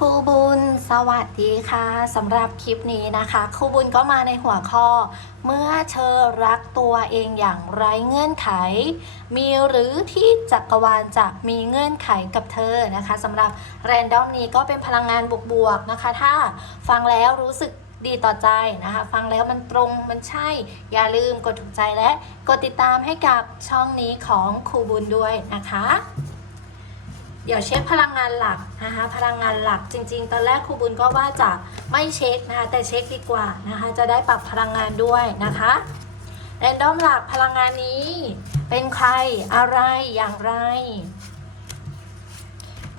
ครูบุญสวัสดีค่ะสำหรับคลิปนี้นะคะครูบุญก็มาในหัวข้อ เมื่อเธอรักตัวเองอย่างไร้เงื่อนไข มีหรือที่จักรวาลจะมีเงื่อนไขกับเธอนะคะสำหรับแรนดอมนี้ก็เป็นพลังงานบวกๆนะคะ ถ้าฟังแล้วรู้สึกดีต่อใจนะคะ ฟังแล้วมันตรงมันใช่ อย่าลืมกดถูกใจและ กดติดตามให้กับช่องนี้ของครูบุญด้วยนะคะ เดี๋ยวเช็คพลังงานหลักนะคะพลังงานหลักจริง ๆ ตอนแรกครูบุญก็ว่าจะไม่เช็คนะคะแต่เช็คดีกว่านะคะจะได้ปรับพลังงานด้วยนะคะแรนดอมหลักพลังงานนี้ เป็นใครอะไรอย่างไร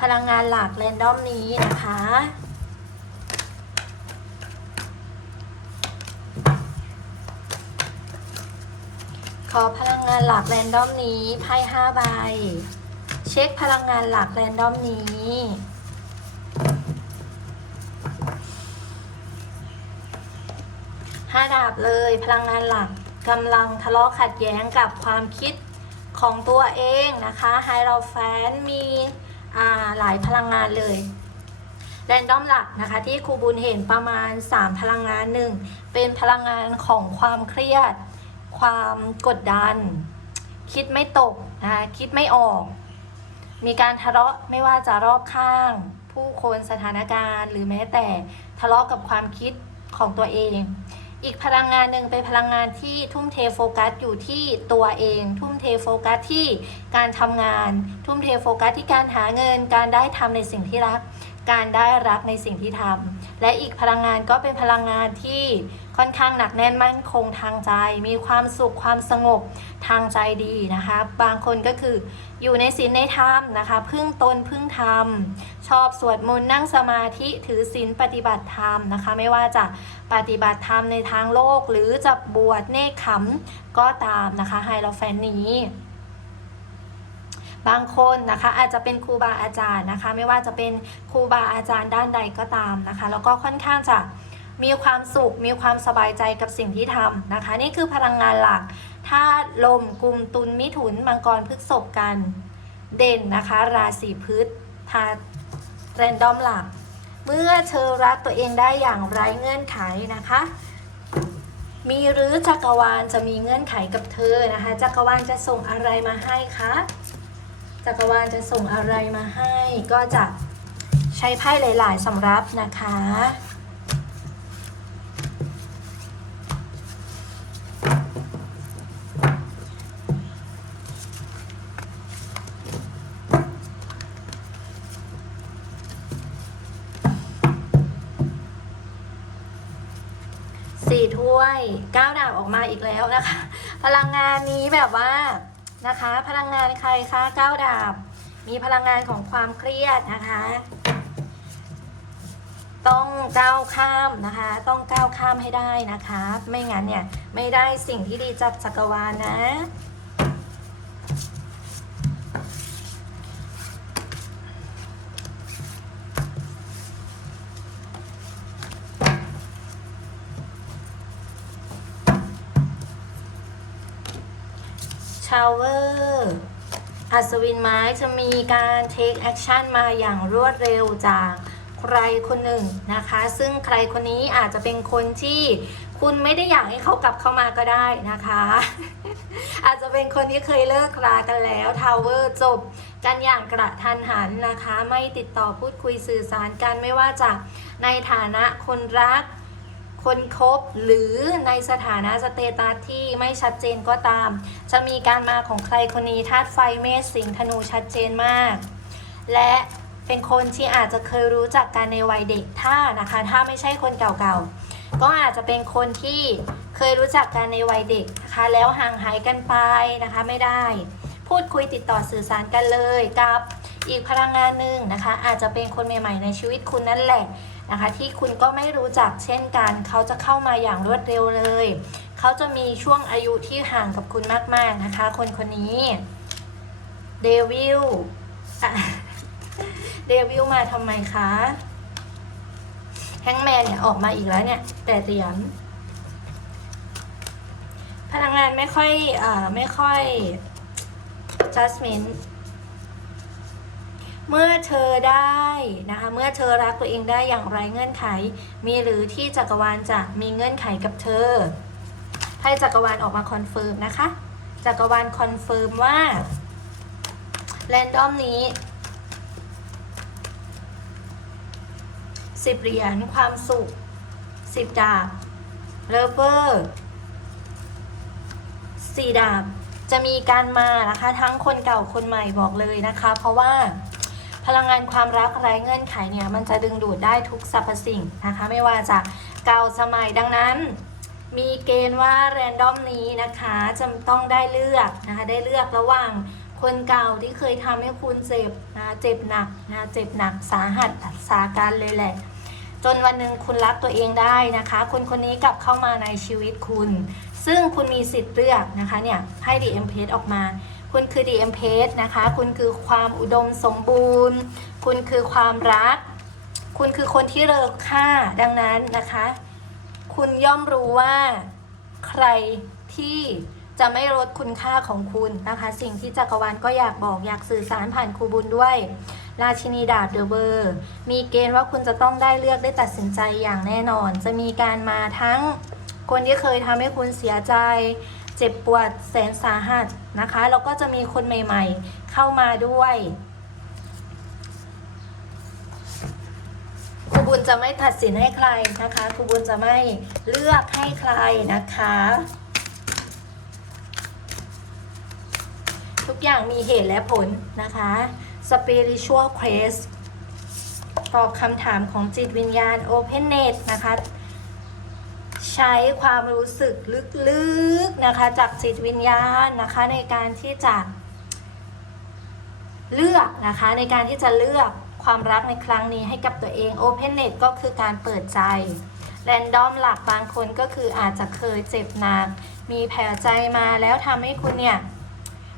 พลังงานหลักแรนดอมนี้นะคะขอพลังงานหลักแรนดอมนี้ไพ่ห้าใบ ช็คพลังงานหลักแรนดอมนี้ห้าดาบเลยพลังงานหลักกำลังทะเลาะขัดแย้งกับความคิดของตัวเองนะคะไฮโรแฟนมีหลายพลังงานเลยแรนดอมหลักนะคะที่ครูบุญเห็นประมาณ 3 พลังงานหนึ่งเป็นพลังงานของความเครียด ความกดดัน คิดไม่ตกนะคะคิดไม่ออก มีการทะเลาะไม่ว่าจะรอบข้าง ผู้คนสถานการณ์ หรือแม้แต่ทะเลาะกับความคิดของตัวเอง อีกพลังงานหนึ่งเป็นพลังงานที่ทุ่มเทโฟกัสอยู่ที่ตัวเอง ทุ่มเทโฟกัสที่การทำงาน ทุ่มเทโฟกัสที่การหาเงิน การได้ทำในสิ่งที่รัก การได้รักในสิ่งที่ทำและอีกพลังงานก็เป็นพลังงานที่ค่อนข้างหนักแน่นมั่นคงทางใจ มีความสุขความสงบทางใจดีนะคะ บางคนก็คือ อยู่ในศีลในธรรมนะคะ พึ่งตนพึ่งธรรม ชอบสวดมนต์นั่งสมาธิถือศีลปฏิบัติธรรมนะคะ ไม่ว่าจะปฏิบัติธรรมในทางโลก หรือจะบวชเนคขมก็ตามนะคะไฮโลแฟนนี้บางคนนะคะอาจจะเป็นครูบาอาจารย์นะคะ ไม่ว่าจะเป็นครูบาอาจารย์ด้านใดก็ตามนะคะ แล้วก็ค่อนข้างจะ มีความสุข มีความสบายใจกับสิ่งที่ทำนะคะ นี่คือพลังงานหลักธาตุลมกลุ่มตุลมิถุนมังกรพฤกษภกัน เด่นนะคะ ราศีพฤษธาตุแรนดอมหลัก เมื่อเธอรักตัวเองได้อย่างไร้เงื่อนไขนะคะ มีหรือจักรวาลจะมีเงื่อนไขกับเธอนะคะ จักรวาลจะส่งอะไรมาให้คะจักรวาลจะส่งอะไรมาให้ก็จะใช้ไพ่หลาย ๆสำรับนะคะ มาอีกแล้วนะคะ พลังงานนี้แบบว่านะคะ พลังงานใครคะเก้าดาบ มีพลังงานของความเครียดนะคะ ต้องก้าวข้ามนะคะ ต้องก้าวข้ามให้ได้นะคะ ไม่งั้นเนี่ยไม่ได้สิ่งที่ดีจากจักรวาลนะ ชาวเวอร์อัศวินไม้จะมีการเทคแอคชั่นมาอย่างรวดเร็วจากใครคนหนึ่งนะคะ ซึ่งใครคนนี้อาจจะเป็นคนที่คุณไม่ได้อยากให้เขากลับเข้ามาก็ได้นะคะ อาจจะเป็นคนที่เคยเลิกรากันแล้วทาวเวอร์จบกันอย่างกระทันหันนะคะ ไม่ติดต่อพูดคุยสื่อสารกันไม่ว่าจะในฐานะคนรัก คนคบหรือในสถานะสเตตัสที่ไม่ชัดเจนก็ตาม จะมีการมาของใครคนนี้ธาตุไฟเมษสิงธนูชัดเจนมาก และเป็นคนที่อาจจะเคยรู้จักกันในวัยเด็กถ้านะคะ ถ้าไม่ใช่คนเก่าๆ ก็อาจจะเป็นคนที่เคยรู้จักกันในวัยเด็กนะคะแล้วห่างหายกันไปนะคะไม่ได้ พูดคุยติดต่อสื่อสารกันเลยกับอีกพลังงานหนึ่งนะคะ อาจจะเป็นคนใหม่ๆในชีวิตคุณนั่นแหละ นะคะ ที่คุณก็ไม่รู้จักเช่นกัน เขาจะเข้ามาอย่างรวดเร็วเลย เขาจะมีช่วงอายุที่ห่างกับคุณมากๆนะคะ คนคนนี้เดวิลเดวิลมาทำไมคะแฮงแมนเนี่ยออกมาอีกแล้วเนี่ยแต่เหรียญพลังงานไม่ค่อยอ่าไม่ค่อย judgment เมื่อเธอได้นะคะเมื่อเธอรักตัวเองได้อย่างไรเงื่อนไข มีหรือที่จักรวาลจะมีเงื่อนไขกับเธอ ให้จักรวาลออกมาคอนเฟิร์มนะคะ จักรวาลคอนเฟิร์มว่าแรนดอมนี้สิบเหรียญความสุขสิบดาบเลเวอร์สี่ดาบจะมีการมานะคะ ทั้งคนเก่าคนใหม่บอกเลยนะคะ เพราะว่า พลังงานความรักไร้เงื่อนไขเนี่ยมันจะดึงดูดได้ทุกสรรพสิ่งนะคะ ไม่ว่าจะเก่าสมัยดังนั้น มีเกณฑ์ว่าแรนดอมนี้นะคะจะต้องได้เลือกนะคะได้เลือกระหว่างคนเก่าที่เคยทำให้คุณเจ็บนะเจ็บหนักนะเจ็บหนักสาหัสสาการเลยแหละ จนวันหนึ่งคุณรักตัวเองได้นะคะ คนคนนี้กลับเข้ามาในชีวิตคุณ ซึ่งคุณมีสิทธิ์เลือกนะคะเนี่ยให้ DM p a g e ออกมา คุณคือ DM p a g e นะคะ คุณคือความอุดมสมบูรณ์ คุณคือความรัก คุณคือคนที่เลิกค่าดังนั้นนะคะ คุณย่อมรู้ว่าใครที่จะไม่ลดคุณค่าของคุณนะคะ สิ่งที่จักรวาลก็อยากบอกอยากสื่อสารผ่านครูบุญด้วย ราชินีดาบเดอะเบอร์ มีเกณฑ์ว่าคุณจะต้องได้เลือกได้ตัดสินใจอย่างแน่นอน จะมีการมาทั้งคนที่เคยทำให้คุณเสียใจ เจ็บปวดแสนสาหัสนะคะแล้วก็จะมีคนใหม่ ๆ เข้ามาด้วยครูบุญจะไม่ตัดสินให้ใครนะคะครูบุญจะไม่เลือกให้ใครนะคะ ทุกอย่างมีเหตุและผลนะคะ Spiritual Quest ตอบคำถามของจิตวิญญาณ Openness นะคะ ใช้ความรู้สึกลึกๆนะคะ จากจิตวิญญาณนะคะในการที่จะเลือกนะคะในการที่จะเลือกความรักในครั้งนี้ให้กับตัวเอง Openness ก็คือการเปิดใจ Random หลักบางคนก็คืออาจจะเคยเจ็บหนักมีแผลใจมาแล้วทำให้คุณเนี่ย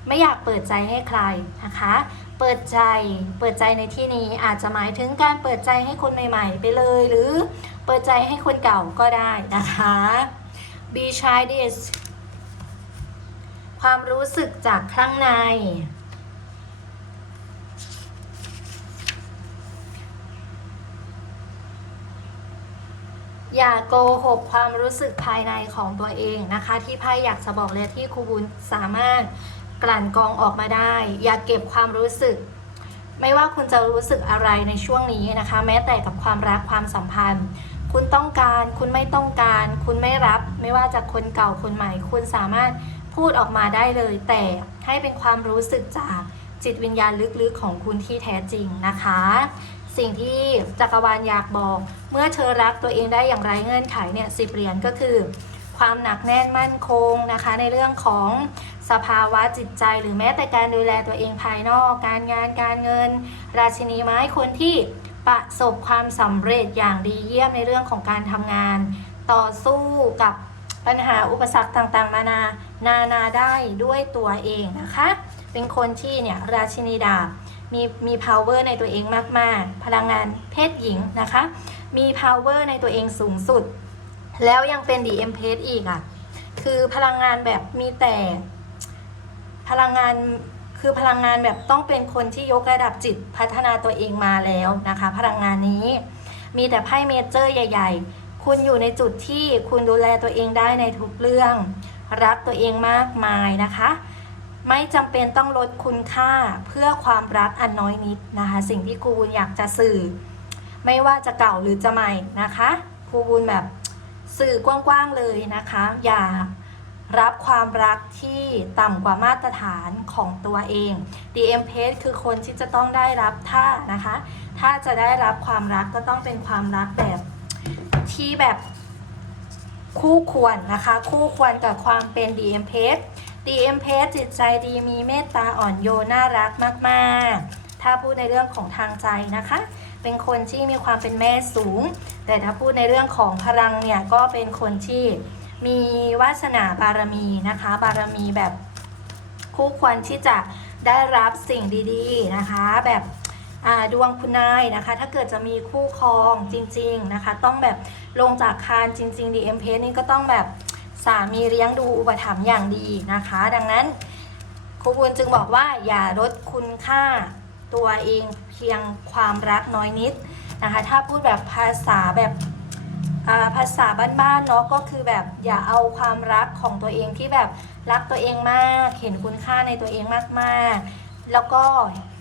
ไม่อยากเปิดใจให้ใครนะคะ เปิดใจ เปิดใจในที่นี้อาจจะหมายถึงการเปิดใจให้คนใหม่ ๆ ไปเลย หรือ เปิดใจให้คนเก่าก็ได้นะคะ be shy this ความรู้สึกจากข้างใน อย่าโกหกความรู้สึกภายในของตัวเองนะคะ ที่ไพ่อยากจะบอกเลยที่ครูบุญสามารถกลั่นกรองออกมาได้ อย่าเก็บความรู้สึก ไม่ว่าคุณจะรู้สึกอะไรในช่วงนี้นะคะ แม้แต่กับความรักความสัมพันธ์ คุณต้องการ คุณไม่ต้องการ คุณไม่รับ ไม่ว่าจากคนเก่าคนใหม่ คุณสามารถพูดออกมาได้เลย แต่ให้เป็นความรู้สึกจากจิตวิญญาณลึกๆของคุณที่แท้จริงนะคะ สิ่งที่จักรวาลอยากบอก เมื่อเธอรักตัวเองได้อย่างไรเงื่อนไขเนี่ยสิบเหรียญก็คือ ความหนักแน่นมั่นคงนะคะ ในเรื่องของสภาวะจิตใจหรือแม้แต่การดูแลตัวเองภายนอก การงานการเงิน ราชินีไม้คนที่ ประสบความสำเร็จอย่างดีเยี่ยมในเรื่องของการทำงาน ต่อสู้กับปัญหาอุปสรรคต่างๆมานานานาได้ด้วยตัวเองนะคะ เป็นคนที่เนี่ยราชินีดาบมีมี power ในตัวเองมาก ๆ พลังงานเพศหญิงนะคะ มี power ในตัวเองสูงสุด แล้วยังเป็น DM เพศอีกอะ่ะ คือพลังงานแบบมีแต่พลังงาน คือพลังงานแบบต้องเป็นคนที่ยกระดับจิตพัฒนาตัวเองมาแล้วนะคะ พลังงานนี้มีแต่ไพ่เมเจอร์ใหญ่ ๆ คุณอยู่ในจุดที่คุณดูแลตัวเองได้ในทุกเรื่อง รักตัวเองมากมายนะคะ ไม่จำเป็นต้องลดคุณค่าเพื่อความรักอันน้อยนิดนะคะ สิ่งที่ครูบุญอยากจะสื่อ ไม่ว่าจะเก่าหรือจะใหม่นะคะครูบุญแบบสื่อกว้างๆเลยนะคะ อย่า รับความรักที่ต่ำกว่ามาตรฐานของตัวเอง DM p a g e คือคนที่จะต้องได้รับถ้านะคะ ถ้าจะได้รับความรักก็ต้องเป็นความรักแบบที่แบบคู่ควรนะคะ คู่ควรกับความเป็น DM p a g e DM p a g e จิตใจดีมีเมตตาอ่อนโยนน่ารักมากๆ ถ้าพูดในเรื่องของทางใจนะคะ เป็นคนที่มีความเป็นแม่สูง แต่ถ้าพูดในเรื่องของพลังเนี่ยก็เป็นคนที่ มีวาสนาบารมีนะคะ บารมีแบบคู่ควรที่จะได้รับสิ่งดีๆนะคะ แบบดวงคุณนายนะคะ ถ้าเกิดจะมีคู่ครองจริง ๆนะคะ ต้องแบบลงจากคานจริงๆ DM p a นี่ก็ต้องแบบสามีเลี้ยงดูอุปถัมภ์อย่างดีนะคะ ดังนั้นครูบุญจึงบอกว่าอย่าลดคุณค่าตัวเองเพียงความรักน้อยนิดนะคะ ถ้าพูดแบบภาษาแบบ ภาษาบ้านๆเนาะก็คือแบบอย่าเอาความรักของตัวเองที่แบบรักตัวเองมาก เห็นคุณค่าในตัวเองมากๆ แล้วก็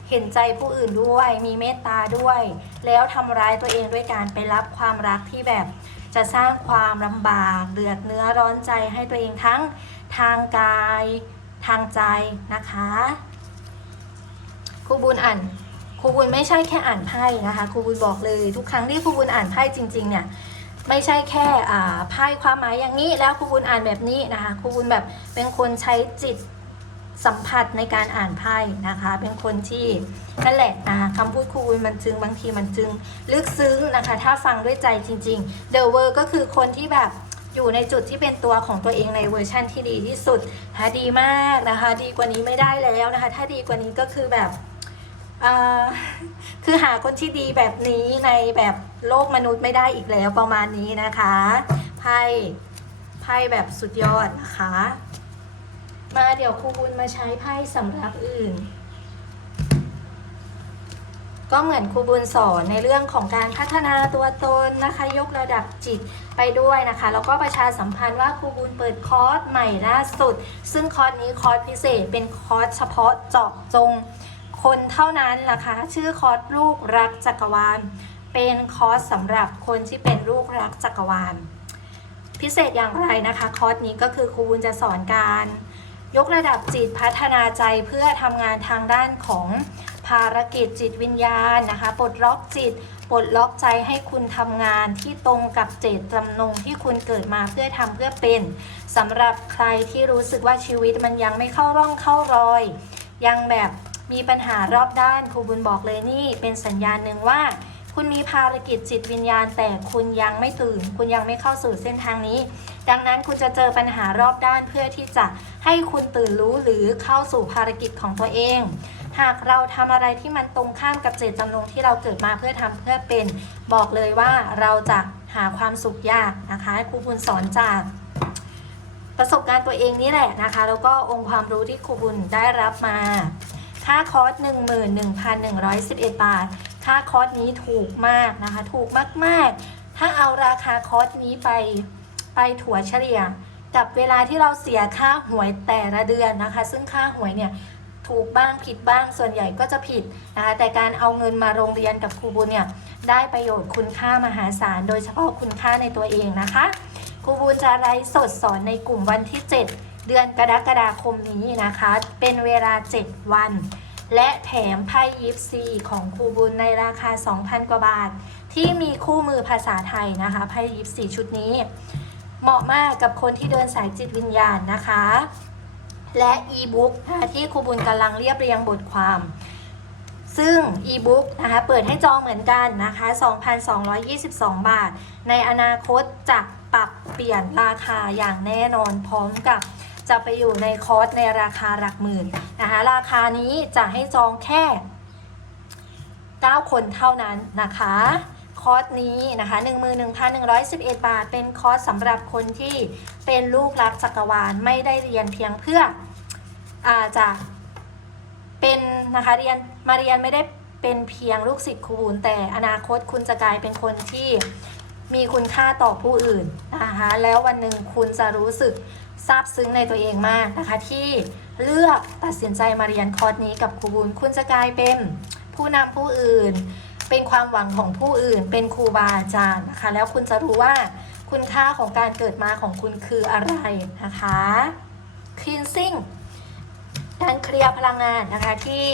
เห็นใจผู้อื่นด้วยมีเมตตาด้วย แล้วทำร้ายตัวเองด้วยการไปรับความรักที่แบบจะสร้างความลำบากเดือดเนื้อร้อนใจให้ตัวเองทั้งทางกายทางใจนะคะครูบุญอ่านครูบุญไม่ใช่แค่อ่านไพ่นะคะครูบุญบอกเลยทุกครั้งที่ครูบุญอ่านไพ่จริงๆเนี่ย ไม่ใช่แค่อ่าไพ่ความหมายอย่างนี้แล้วครูบุญอ่านแบบนี้นะคะครูบุญแบบเป็นคนใช้จิตสัมผัสในการอ่านไพ่นะคะ เป็นคนที่นั่นแหละนะคะคำพูดครูมันจึงบางทีมันจึงลึกซึ้งนะคะ ถ้าฟังด้วยใจจริงๆ The w o r ก็คือคนที่แบบอยู่ในจุดที่เป็นตัวของตัวเองในเวอร์ชั่นที่ดีที่สุดนะดีมากนะคะ ดีกว่านี้ไม่ได้แล้วนะคะ ถ้าดีกว่านี้ก็คือแบบ คือหาคนที่ดีแบบนี้ในแบบโลกมนุษย์ไม่ได้อีกแล้วประมาณนี้นะคะไพ่ไพ่แบบสุดยอดนะคะ มาเดี๋ยวครูบุญมาใช้ไพ่สำหรับอื่น ก็เหมือนครูบุญสอนในเรื่องของการพัฒนาตัวตนนะคะ ยกระดับจิตไปด้วยนะคะ แล้วก็ประชาสัมพันธ์ว่าครูบุญเปิดคอร์สใหม่ล่าสุด ซึ่งคอร์สนี้คอร์สพิเศษเป็นคอร์สเฉพาะเจาะจง คนเท่านั้นนะคะ ชื่อคอร์สลูกรักจักรวาล เป็นคอร์สสำหรับคนที่เป็นลูกรักจักรวาล พิเศษอย่างไรนะคะ คอร์สนี้ก็คือครูบุญจะสอนการ ยกระดับจิตพัฒนาใจเพื่อทำงานทางด้านของภารกิจจิตวิญญาณนะคะปลดล็อกจิตปลดล็อกใจให้คุณทำงานที่ตรงกับเจตจำนงที่คุณเกิดมาเพื่อทำเพื่อเป็นสำหรับใครที่รู้สึกว่าชีวิตมันยังไม่เข้าร่องเข้ารอย ยังแบบ มีปัญหารอบด้านครูบุญบอกเลยนี่ เป็นสัญญาณหนึ่งว่า คุณมีภารกิจจิตวิญญาณ แต่คุณยังไม่ตื่น คุณยังไม่เข้าสู่เส้นทางนี้ ดังนั้นคุณจะเจอปัญหารอบด้านเพื่อที่จะให้คุณตื่นรู้หรือเข้าสู่ภารกิจของตัวเอง หากเราทำอะไรที่มันตรงข้ามกับเจตจำนงที่เราเกิดมาเพื่อทำเพื่อเป็น บอกเลยว่าเราจะหาความสุขยากนะคะครูบุญสอนจากประสบการณ์ตัวเองนี่แหละนะคะ แล้วก็องค์ความรู้ที่ครูบุญได้รับมา ค่าคอร์ส11,111 บาท ค่าคอร์สนี้ถูกมากนะคะ ถูกมากๆ ถ้าเอาราคาคอร์สนี้ไปไปถัวเฉลี่ย กับเวลาที่เราเสียค่าหวยแต่ละเดือนนะคะ ซึ่งค่าหวยเนี่ยถูกบ้างผิดบ้างส่วนใหญ่ก็จะผิดนะคะแต่การเอาเงินมาโรงเรียนกับครูบุญเนี่ยได้ประโยชน์คุณค่ามหาศาล โดยเฉพาะคุณค่าในตัวเองนะคะ ครูบุญจะไลฟ์สดสอนในกลุ่มวันที่ 7 เดือนกรกฎาคมนี้นะคะ เป็นเวลา 7 วัน และแถมไพ่ยิปซีของครูบุญในราคา 2,000 กว่าบาท ที่มีคู่มือภาษาไทยนะคะไพ่ยิปซีชุดนี้ เหมาะมากกับคนที่เดินสายจิตวิญญาณนะคะ และอีบุ๊กที่ครูบุญกำลังเรียบเรียงบทความซึ่งอีบุ๊กนะคะเปิดให้จองเหมือนกันนะคะ 2,222 บาท ในอนาคตจะปรับเปลี่ยนราคาอย่างแน่นอนพร้อมกับ จะไปอยู่ในคอร์สในราคาหลักหมื่นนะคะราคานี้จะให้จองแค่ 9 คนเท่านั้นนะคะคอร์สนี้นะคะ11,111 บาท เป็นคอร์สสำหรับคนที่เป็นลูกรักจักรวาลไม่ได้เรียนเพียงเพื่ออาจะเป็นนะคะเรียนมาเรียนไม่ได้เป็นเพียงลูกศิษย์ครูบุญแต่อนาคตคุณจะกลายเป็นคนที่มีคุณค่าต่อผู้อื่นนะคะแล้ววันหนึ่งคุณจะรู้สึก ซาบซึ้งในตัวเองมากนะคะ ที่เลือกตัดสินใจมาเรียนคอร์สนี้กับครูบุญคุณจะกลายเป็นผู้นำผู้อื่น เป็นความหวังของผู้อื่น เป็นครูบาอาจารย์นะคะ แล้วคุณจะรู้ว่าคุณค่าของการเกิดมาของคุณคืออะไรนะคะ cleansing การเคลียร์พลังงานนะคะที่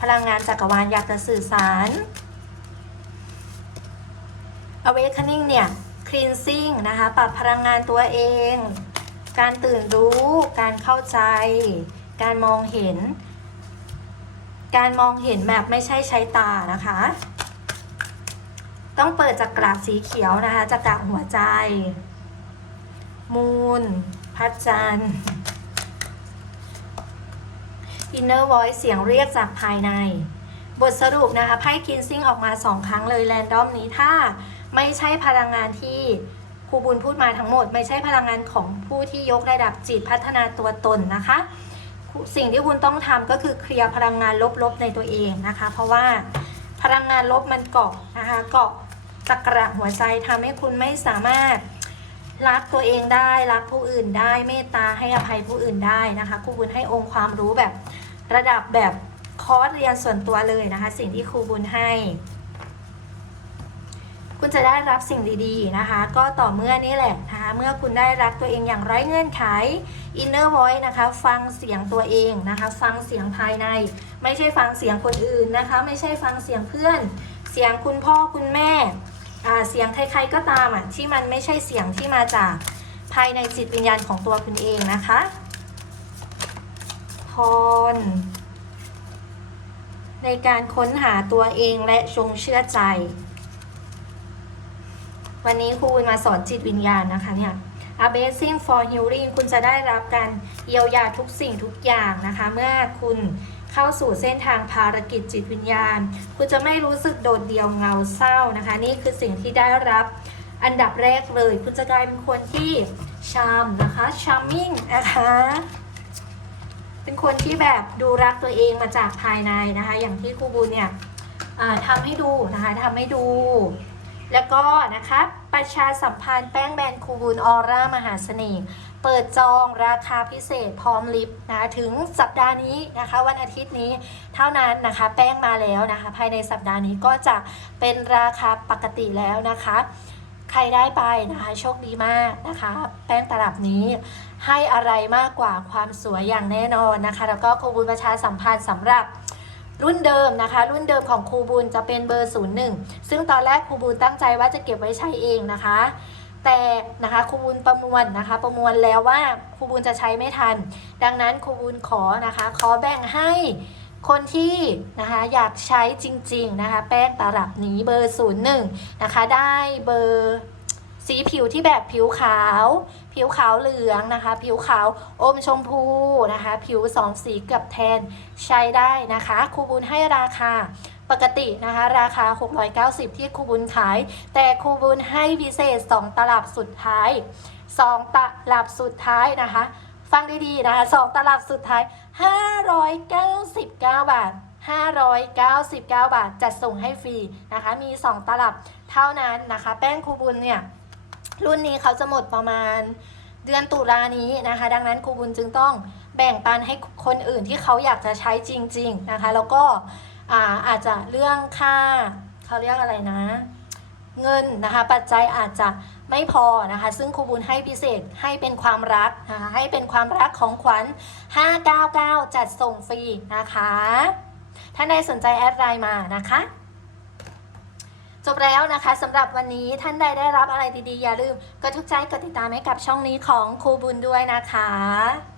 พลังงานจักรวาลอยากจะสื่อสาร awakening เนี่ย cleansing นะคะ ปรับพลังงานตัวเอง การตื่นรู้ การเข้าใจ การมองเห็น การมองเห็นแบบไม่ใช่ใช้ตานะคะ ต้องเปิดจากกราบสีเขียวนะคะจากกราบหัวใจ มูนพัดจันทร์ inner voice เสียงเรียกจากภายใน บทสรุปนะคะไพ่คินซิ่งออกมา2ครั้งเลยแรนดอมนี้ถ้าไม่ใช่พลังงานที่ ครูบุญพูดมาทั้งหมด ไม่ใช่พลังงานของผู้ที่ยกระดับจิตพัฒนาตัวตนนะคะ สิ่งที่คุณต้องทำก็คือเคลียร์พลังงานลบๆในตัวเองนะคะ เพราะว่าพลังงานลบมันเกาะนะคะเกาะจักระหัวใจทำให้คุณไม่สามารถรักตัวเองได้รักผู้อื่นได้เมตตาให้อภัยผู้อื่นได้นะคะครูบุญให้องค์ความรู้แบบระดับแบบคอร์สเรียนส่วนตัวเลยนะคะ สิ่งที่ครูบุญให้ คุณจะได้รับสิ่งดีๆนะคะ ก็ต่อเมื่อนี่แหละนะคะเมื่อคุณได้รักตัวเองอย่างไร้เงื่อนไข inner voice นะคะ ฟังเสียงตัวเองนะคะ ฟังเสียงภายใน ไม่ใช่ฟังเสียงคนอื่นนะคะ ไม่ใช่ฟังเสียงเพื่อน เสียงคุณพ่อคุณแม่เสียงใครๆก็ตามอะที่มันไม่ใช่เสียงที่มาจากภายในจิตวิญญาณของตัวคุณเองนะคะพรในการค้นหาตัวเองและจงเชื่อใจ วันนี้ครูมาสอนจิตวิญญาณนะคะเนี่ย Amazing for Healing คุณจะได้รับการเยียวยาทุกสิ่งทุกอย่างนะคะ เมื่อคุณเข้าสู่เส้นทางภารกิจจิตวิญญาณ คุณจะไม่รู้สึกโดดเดี่ยวเงาเศร้านะคะ นี่คือสิ่งที่ได้รับอันดับแรกเลย คุณจะกลายเป็นคนที่ชามนะคะ charming นะคะเป็นคนที่แบบดูรักตัวเองมาจากภายในนะคะ อย่างที่ครูบูเนี่ยทำให้ดูนะคะทำให้ดู แล้วก็นะคะประชาสัมพันธ์แป้งแบรนด์คูบูลออร่ามหาเสน่ห์เปิดจองราคาพิเศษพร้อมลิฟต์นะถึงสัปดาห์นี้นะคะวันอาทิตย์นี้เท่านั้นนะคะแป้งมาแล้วนะคะ ภายในสัปดาห์นี้ก็จะเป็นราคาปกติแล้วนะคะ ใครได้ไปนะคะโชคดีมากนะคะ แป้งตลับนี้ให้อะไรมากกว่าความสวยอย่างแน่นอนนะคะ แล้วก็คูบูลประชาสัมพันธ์สำหรับ รุ่นเดิมนะคะ รุ่นเดิมของครูบุญจะเป็นเบอร์ 01 ซึ่งตอนแรกครูบุญตั้งใจว่าจะเก็บไว้ใช้เองนะคะ แต่นะคะครูบุญประมวลนะคะ ประมวลแล้วว่าครูบุญจะใช้ไม่ทัน ดังนั้นครูบุญขอนะคะ ขอแบ่งให้คนที่นะคะอยากใช้จริงๆนะคะ แป้งตลับนี้เบอร์ 01 นะคะ ได้เบอร์ สีผิวที่แบบผิวขาว ผิวขาวเหลืองนะคะ ผิวขาวอมชมพูนะคะ ผิวสองสีกือบแทนใช้ได้นะคะครูบุญให้ราคาปกตินะคะ ราคา 690 ที่ครูบุญขาย แต่ครูบุญให้พิเศษ 2 ตลับสุดท้าย 2 ตลับสุดท้ายนะคะ ฟังดีๆนะคะ2ตลับสุดท้าย 599 บาท 599 บาท จัดส่งให้ฟรีนะคะ มี 2 ตลับเท่านั้นนะคะ แป้งครูบุญเนี่ย รุ่นนี้เขาจะหมดประมาณเดือนตุลานี้นะคะ ดังนั้นครูบุญจึงต้องแบ่งปันให้คนอื่นที่เขาอยากจะใช้จริง ๆนะคะ แล้วก็อาอาจจะเรื่องค่าเขาเรียกอะไรนะ เงินนะคะ ปัจจัยอาจจะไม่พอนะคะ ซึ่งครูบุญให้พิเศษให้เป็นความรักนะคะให้เป็นความรักของขวัญ 599 จัดส่งฟรีนะคะ ถ้าใดสนใจแอดไลน์มานะคะ จบแล้วนะคะสำหรับวันนี้ท่านใดได้รับอะไรดีๆ อย่าลืมกดทุกใจกดติดตามให้กับช่องนี้ของครูบุญด้วยนะคะ